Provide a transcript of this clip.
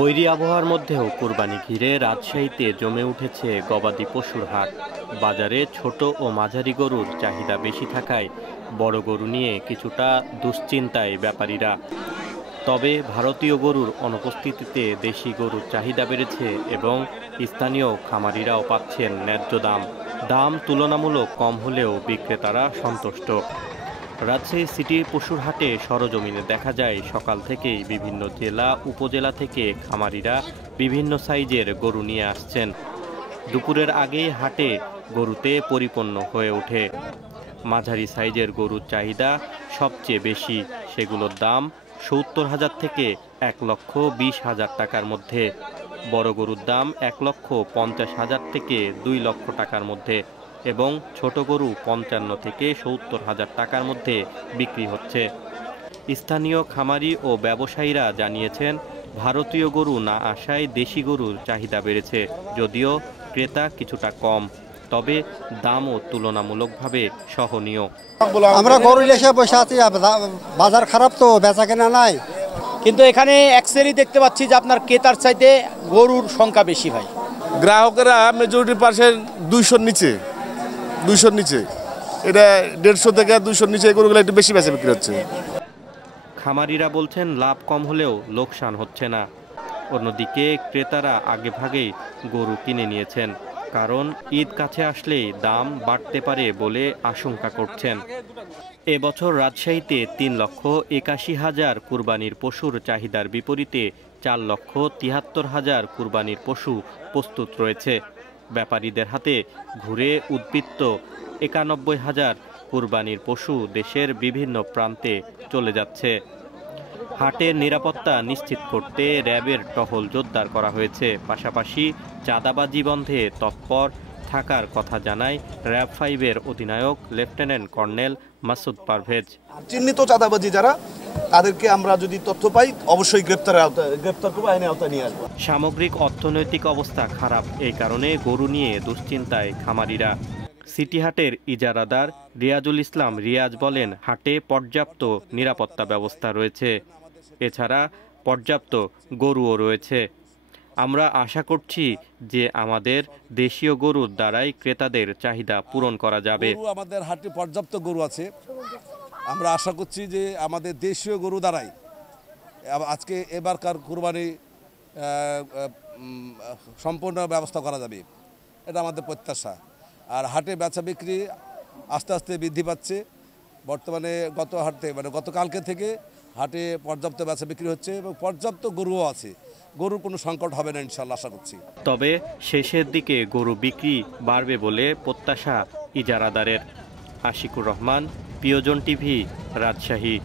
বৈরী আবহাওয়ার মধ্যেও কুরবানি ঘিরে রাজশাহীতে জমে উঠেছে গবাদি পশুর হাট। বাজারে ছোট ও মাঝারি গরুর চাহিদা বেশি থাকায় বড় গরু নিয়ে কিছুটা দুশ্চিন্তায় ব্যাপারীরা। তবে ভারতীয় গরুর অনুপস্থিতিতে দেশি গরুর চাহিদা বেড়েছে এবং স্থানীয় খামারিরাও পাচ্ছেন ন্যায্য দাম তুলনামূলক কম হলেও বিক্রেতারা সন্তুষ্ট। রাজশাহী সিটি পশুর হাটে সরজমিনে দেখা যায় সকাল থেকেই বিভিন্ন জেলা উপজেলা থেকে খামারিরা বিভিন্ন সাইজের গরু নিয়ে আসছেন। দুপুরের আগেই হাটে গরুতে পরিপূর্ণ হয়ে ওঠে। মাঝারি সাইজের গরুর চাহিদা সবচেয়ে বেশি, সেগুলোর দাম ৭০,০০০ থেকে ১,২০,০০০ টাকার মধ্যে। বড় গরুর দাম ১,৫০,০০০ থেকে ২ লক্ষ টাকার মধ্যে এবং ছোট গরু ৫৫ থেকে ৭০,০০০ টাকার মধ্যে বিক্রি হচ্ছে। স্থানীয় খামারি ও ব্যবসায়ীরা জানিয়েছেন, ভারতীয় গরু না আসায় দেশি গরুর চাহিদা বেড়েছে, যদিও ক্রেতা কিছুটা কম, তবে দামও তুলনামূলকভাবে সহনীয়। আমরা গরু এসে বসে আছি, বাজার খারাপ তো, বেচা কেনা নাই। কিন্তু এখানে অ্যাকচুয়ালি দেখতে পাচ্ছি যে আপনার ক্রেতার চাইতে গরুর সংখ্যা বেশি ভাই। গ্রাহকেরা মেজরিটি পার্সেন্ট ২০০ নিচে, ২০০ নিচে, এটা ১৫০ থেকে ২০০ নিচে গরুগুলো একটু বেশি বেচা বিক্রি হচ্ছে। খামারিরা বলছেন লাভ কম হলেও লোকসান হচ্ছে না। অন্যদিকে ক্রেতারা আগেভাগেই গরু কিনে নিয়েছেন, কারণ ঈদ কাছে আসলেই দাম বাড়তে পারে বলে আশঙ্কা করছেন। এবছর রাজশাহীতে ৩,৮১,০০০ কুরবানির পশুর চাহিদার বিপরীতে ৪,৭৩,০০০ কুরবানির পশু প্রস্তুত রয়েছে। ব্যাপারীদের হাতে ঘুরে উদ্বৃত্ত ৯১,০০০ কুরবানির পশু দেশের বিভিন্ন প্রান্তে চলে যাচ্ছে। হাটের নিরাপত্তা নিশ্চিত করতে র্যাবের টহল জোরদার করা হয়েছে, পাশাপাশি চাঁদাবাজি বন্ধে তৎপর থাকার কথা জানায় র্যাব 5-এর অধিনায়ক লেফটেন্যান্ট কর্নেল মাসুদ পারভেজ। চিহ্নিত চাঁদাবাজি যারা, তাদেরকে আমরা যদি তথ্য পাই অবশ্যই গ্রেপ্তার করব, আইনের আওতায় নিয়ে আসবো। সামগ্রিক অর্থনৈতিক অবস্থা খারাপ, এই কারণে গরু নিয়ে দুশ্চিন্তায় খামারিরা। সিটি হাটের ইজারাদার রিয়াজুল ইসলাম রিয়াজ বলেন, হাটে পর্যাপ্ত নিরাপত্তা ব্যবস্থা রয়েছে, এছাড়া পর্যাপ্ত গরুও রয়েছে। আমরা আশা করছি যে আমাদের দেশীয় গরুর দ্বারাই ক্রেতাদের চাহিদা পূরণ করা যাবে। আমাদের হাটে পর্যাপ্ত গরু আছে, আমরা আশা করছি যে আমাদের দেশীয় গরু দ্বারাই আজকে এবারকার কুরবানি সম্পূর্ণ ব্যবস্থা করা যাবে, এটা আমাদের প্রত্যাশা। আর হাটে বেচা বিক্রি আস্তে আস্তে বৃদ্ধি পাচ্ছে। বর্তমানে গতকালকে থেকে হাটে পর্যাপ্ত বেচা বিক্রি হচ্ছে এবং পর্যাপ্ত গরুও আছে, গরুর কোনো সংকট হবে না ইনশাআল্লাহ আশা করছি। তবে শেষের দিকে গরু বিক্রি বাড়বে বলে প্রত্যাশা ইজারাদারের। আশিকুর রহমান, প্রিয়জন টিভি, রাজশাহী।